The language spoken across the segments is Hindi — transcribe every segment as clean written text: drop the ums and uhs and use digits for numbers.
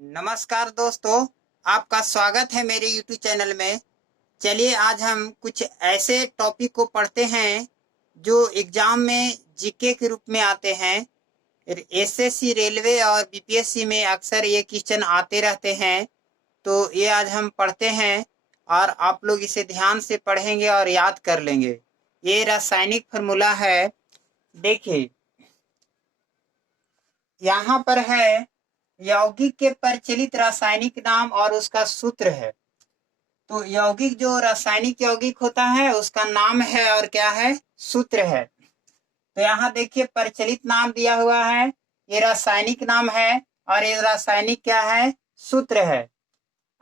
नमस्कार दोस्तों, आपका स्वागत है मेरे YouTube चैनल में। चलिए आज हम कुछ ऐसे टॉपिक को पढ़ते हैं जो एग्जाम में जीके के रूप में आते हैं। एसएससी, रेलवे और बीपीएससी में अक्सर ये क्वेश्चन आते रहते हैं, तो ये आज हम पढ़ते हैं और आप लोग इसे ध्यान से पढ़ेंगे और याद कर लेंगे। ये रासायनिक फार्मूला है। देखिए यहाँ पर है यौगिक के प्रचलित रासायनिक नाम और उसका सूत्र है। तो यौगिक जो रासायनिक यौगिक होता है उसका नाम है और क्या है, सूत्र है। तो यहाँ देखिए प्रचलित नाम दिया हुआ है, ये रासायनिक नाम है और ये रासायनिक क्या है, सूत्र है।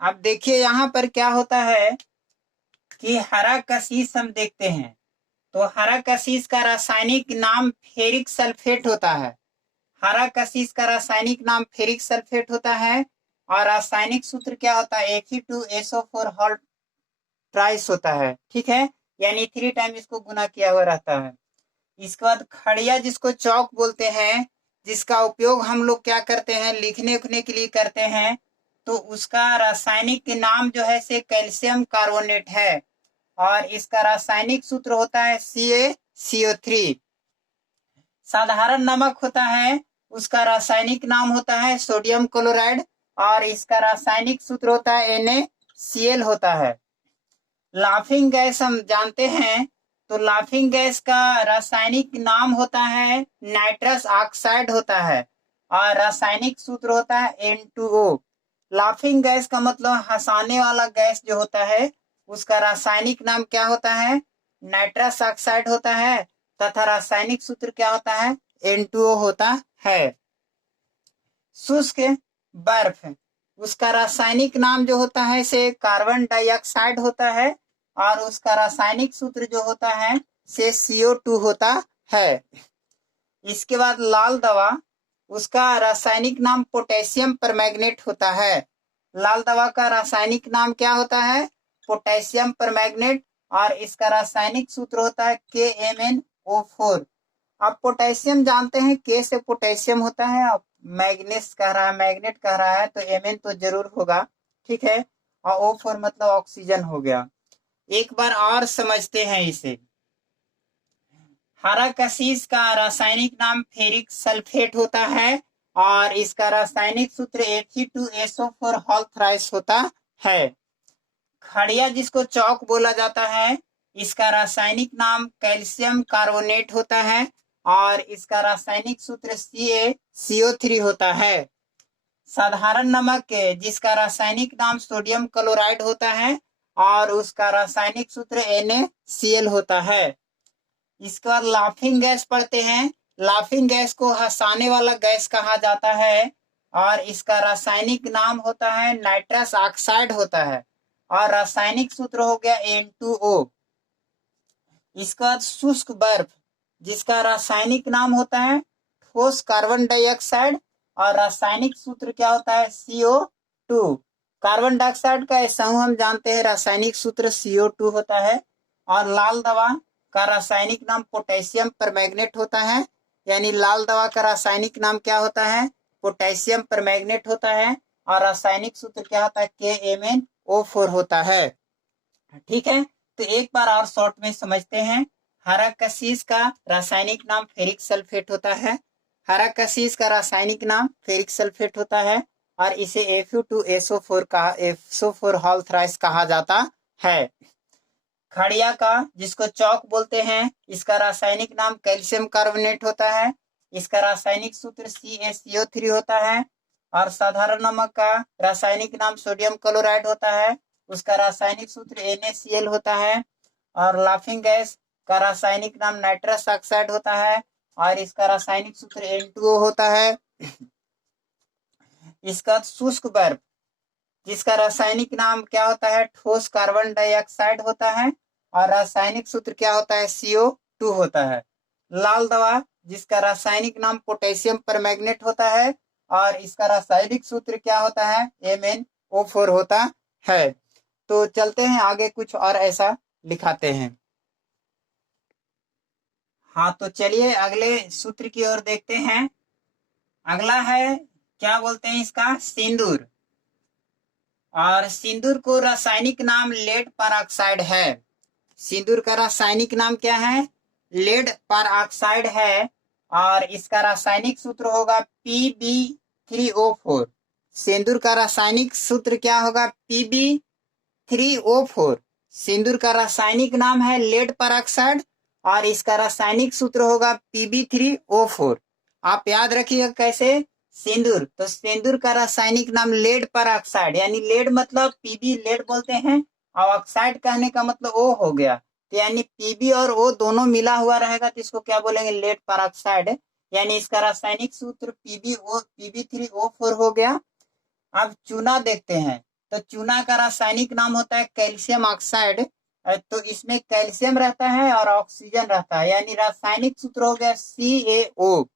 अब देखिए यहाँ पर क्या होता है कि हरा कसीस हम देखते हैं, तो हरा कसीस का रासायनिक नाम फेरिक सल्फेट होता है। हरा कसीस का रासायनिक नाम फेरिक सल्फेट होता है और रासायनिक सूत्र क्या होता है, Fe2SO4 हॉल्ट ट्राइस होता है। ठीक है, यानी 3 टाइम इसको गुना किया हुआ रहता है। इसके बाद खड़िया जिसको चौक बोलते हैं, जिसका उपयोग हम लोग क्या करते हैं, लिखने उखने के लिए करते हैं, तो उसका रासायनिक नाम जो है से कैल्शियम कार्बोनेट है और इसका रासायनिक सूत्र होता है CaCO3। साधारण नमक होता है, उसका रासायनिक नाम होता है सोडियम क्लोराइड और इसका रासायनिक सूत्र होता है NaCl होता है। लाफिंग गैस हम जानते हैं, तो लाफिंग गैस का रासायनिक नाम होता है नाइट्रस ऑक्साइड होता है और रासायनिक सूत्र होता है N2O। लाफिंग गैस का मतलब हंसाने वाला गैस जो होता है, उसका रासायनिक नाम क्या होता है, नाइट्रस ऑक्साइड होता है तथा रासायनिक सूत्र क्या होता है, N2O होता है। शुष्क बर्फ, उसका रासायनिक नाम जो होता है से कार्बन डाइऑक्साइड होता है और उसका रासायनिक सूत्र जो होता है से CO2 होता है। इसके बाद लाल दवा, उसका रासायनिक नाम पोटेशियम परमैंगनेट होता है। लाल दवा का रासायनिक नाम क्या होता है, पोटेशियम परमैंगनेट और इसका रासायनिक सूत्र होता है KMnO4। आप पोटेशियम जानते हैं, के से पोटेशियम होता है, आप मैग्नेस कह रहा है, मैग्नेट कह रहा है, तो Mn तो जरूर होगा। ठीक है, और O4 मतलब ऑक्सीजन हो गया। एक बार और समझते हैं इसे। हरा कसीस का रासायनिक नाम फेरिक सल्फेट होता है और इसका रासायनिक सूत्र Fe2SO4 हॉल थ्राइस होता है। खड़िया जिसको चौक बोला जाता है, इसका रासायनिक नाम कैल्शियम कार्बोनेट होता है और इसका रासायनिक सूत्र CaCO3 होता है। साधारण नमक जिसका रासायनिक नाम सोडियम क्लोराइड होता है और उसका रासायनिक सूत्र NaCl होता है। इसके बाद लाफिंग गैस पढ़ते हैं। लाफिंग गैस को हंसाने वाला गैस कहा जाता है और इसका रासायनिक नाम होता है नाइट्रस ऑक्साइड होता है और रासायनिक सूत्र हो गया N2O। इसके बाद शुष्क बर्फ, जिसका रासायनिक नाम होता है ठोस कार्बन डाइऑक्साइड और रासायनिक सूत्र क्या होता है, CO2। कार्बन डाइऑक्साइड का समूह हम जानते हैं, रासायनिक सूत्र CO2 होता है। और लाल दवा का रासायनिक नाम पोटेशियम परमैंगनेट होता है, यानी लाल दवा का रासायनिक नाम क्या होता है, पोटेशियम परमैंगनेट होता है और रासायनिक सूत्र क्या होता है, KMnO4 होता है। ठीक है, तो एक बार और शॉर्ट में समझते हैं। हरा कसीस का रासायनिक नाम फेरिक सल्फेट होता है। हरा कसीस का रासायनिक नाम फेरिक सल्फेट होता है और इसे Fe2SO4 का SO4 हॉल थ्राइस कहा जाता है। खड़िया का जिसको चौक बोलते हैं, इसका रासायनिक नाम कैल्शियम कार्बोनेट होता है। इसका रासायनिक सूत्र CaCO3 होता है और साधारण नमक का रासायनिक नाम सोडियम क्लोराइड होता है, उसका रासायनिक सूत्र NaCl होता है। और लाफिंग गैस का रासायनिक नाम नाइट्रस ऑक्साइड होता है और इसका रासायनिक सूत्र N2O होता है। इसका शुष्क बर्फ, जिसका रासायनिक नाम क्या होता है, ठोस कार्बन डाइऑक्साइड होता है और रासायनिक सूत्र क्या होता है, CO2 होता है। लाल दवा, जिसका रासायनिक नाम पोटेशियम परमैंगनेट होता है और इसका रासायनिक सूत्र क्या होता है, MnO4 होता है। तो चलते हैं आगे, कुछ और ऐसा लिखाते हैं। हाँ, तो चलिए अगले सूत्र की ओर देखते हैं। अगला है क्या बोलते हैं इसका, सिंदूर। और सिंदूर को रासायनिक नाम लेड पर ऑक्साइड है। सिंदूर का रासायनिक नाम क्या है, लेड पर ऑक्साइड है। और इसका रासायनिक सूत्र होगा Pb3O4। सिंदूर का रासायनिक सूत्र क्या होगा, Pb3O4। सिंदूर का रासायनिक नाम है लेड पर ऑक्साइड और इसका रासायनिक सूत्र होगा Pb3O4। आप याद रखिएगा कैसे, सिंदूर, तो सिंदूर का रासायनिक नाम लेड पर ऑक्साइड, यानी लेड मतलब पीबी लेड बोलते हैं और ऑक्साइड कहने का मतलब ओ हो गया, तो यानी पीबी और ओ दोनों मिला हुआ रहेगा तो इसको क्या बोलेंगे, लेड पर ऑक्साइड। यानी इसका रासायनिक सूत्र Pb3O4 हो गया। अब चूना देखते हैं, तो चूना का रासायनिक नाम होता है कैल्शियम ऑक्साइड। तो इसमें कैल्शियम रहता है और ऑक्सीजन रहता है, यानी रासायनिक सूत्र हो गया CaO।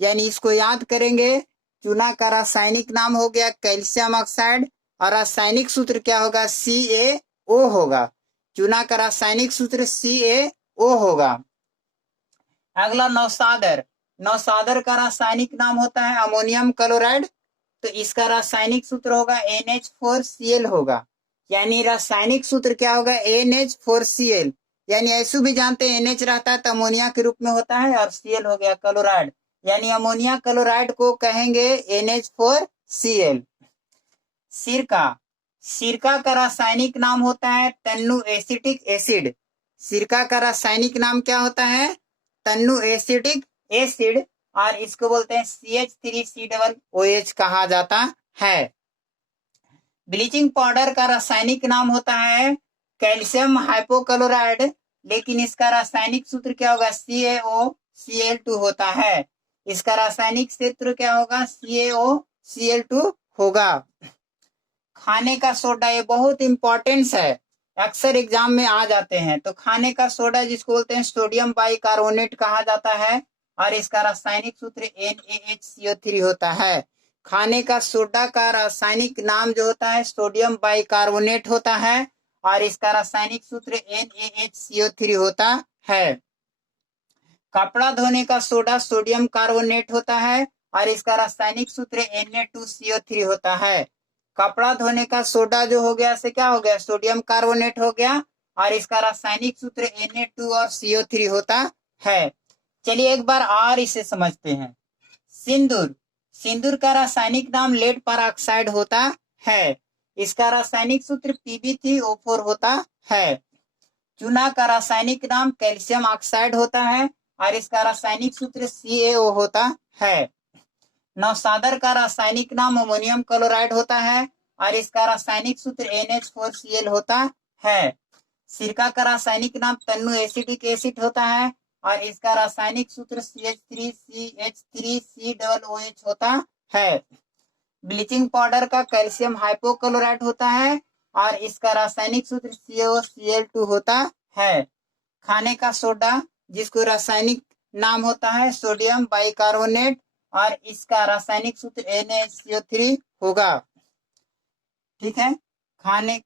यानी इसको याद करेंगे, चूना का रासायनिक नाम हो गया कैल्शियम ऑक्साइड और रासायनिक सूत्र क्या होगा, CaO होगा। चूना का रासायनिक सूत्र CaO होगा। अगला नौसादर। नौसादर का रासायनिक नाम होता है अमोनियम क्लोराइड, तो इसका रासायनिक सूत्र होगा NH4Cl होगा। यानी रासायनिक सूत्र क्या होगा, NH4Cl। यानी ऐसे भी जानते हैं NH रहता है तो अमोनिया के रूप में होता है और Cl हो गया क्लोराइड, यानी अमोनिया क्लोराइड को कहेंगे NH4Cl। सिरका। सिरका का रासायनिक नाम होता है तन्नु एसिटिक एसिड। सिरका का रासायनिक नाम क्या होता है, तन्नु एसिटिक एसिड और इसको बोलते हैं CH3COOH कहा जाता है। ब्लीचिंग पाउडर का रासायनिक नाम होता है कैल्शियम हाइपोक्लोराइड, लेकिन इसका रासायनिक सूत्र क्या होगा, CaOCl2 होता है। इसका रासायनिक सूत्र क्या होगा, CaOCl2 होगा। खाने का सोडा, ये बहुत इंपॉर्टेंट है, अक्सर एग्जाम में आ जाते हैं। तो खाने का सोडा जिसको बोलते हैं सोडियम बाइकार्बोनेट कहा जाता है और इसका रासायनिक सूत्र NaHCO3 होता है। खाने का सोडा का रासायनिक नाम जो होता है सोडियम बाइकार्बोनेट होता है और इसका रासायनिक सूत्र NaHCO3 होता है। कपड़ा धोने का सोडा सोडियम कार्बोनेट होता है और इसका रासायनिक सूत्र Na2CO3 होता है। कपड़ा धोने का सोडा जो हो गया से क्या हो गया, सोडियम कार्बोनेट हो गया और इसका रासायनिक सूत्र Na2 और CO3 होता है। चलिए एक बार और इसे समझते हैं। सिंदूर। सिंदूर का रासायनिक नाम लेड पर ऑक्साइड होता है। इसका रासायनिक सूत्र Pb3O4 होता है। चूना का रासायनिक नाम कैल्शियम ऑक्साइड होता है और इसका रासायनिक सूत्र CaO होता है। नौसादर का रासायनिक नाम अमोनियम क्लोराइड होता है और इसका रासायनिक सूत्र NH4Cl होता है। सिरका का रासायनिक नाम तन्नु एसिटिक एसिड होता है और इसका रासायनिक सूत्र CH3CH3COOH होता है। ब्लीचिंग पाउडर का कैल्शियम हाइपोक्लोराइड होता है और इसका रासायनिक सूत्र CaOCl2 होता है। खाने का सोडा जिसको रासायनिक नाम होता है सोडियम बाइकार्बोनेट और इसका रासायनिक सूत्र NaCO3 होगा। ठीक है।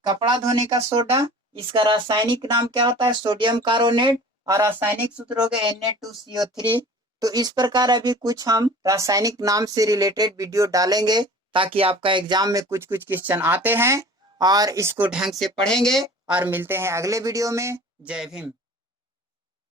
कपड़ा धोने का सोडा, इसका रासायनिक नाम क्या होता है, सोडियम कार्बोनेट और रासायनिक सूत्र हो गया Na2CO3। तो इस प्रकार अभी कुछ हम रासायनिक नाम से रिलेटेड वीडियो डालेंगे ताकि आपका एग्जाम में कुछ कुछ क्वेश्चन आते हैं और इसको ढंग से पढ़ेंगे और मिलते हैं अगले वीडियो में। जय भीम।